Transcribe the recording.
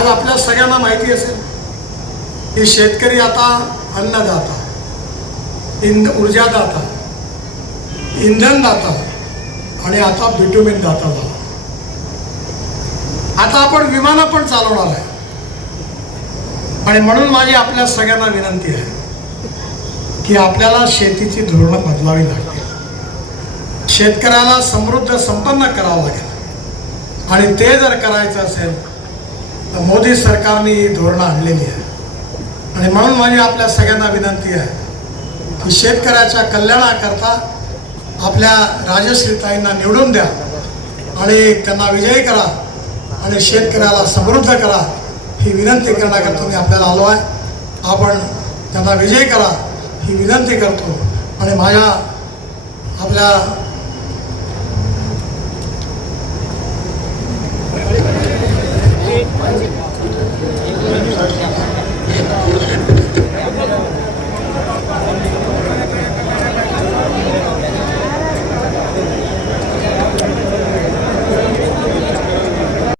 आज आपल्या सगळ्यांना माहिती असेल की शेतकरी आता अन्नदाता, ऊर्जादाता, इंधनदाता आणि आता बिटुमिन दाता झाला. आता आपण विमानं पण चालवणार आहे. आणि म्हणून माझी आपल्या सगळ्यांना विनंती आहे की आपल्याला शेतीची धोरणं बदलावी लागतील. शेतकऱ्याला समृद्ध संपन्न करावं लागेल. आणि ते जर करायचं असेल तर मोदी सरकारने ही धोरणं आणलेली आहे. आणि म्हणून माझी आपल्या सगळ्यांना विनंती आहे की शेतकऱ्याच्या कल्याणाकरता आपल्या राजश्रीताईंना निवडून द्या आणि त्यांना विजयी करा आणि शेतकऱ्याला समृद्ध करा ही विनंती करण्याकरता मी आपल्याला आलो आहे. आपण त्यांना विजयी करा ही विनंती करतो. आणि माझ्या आपल्या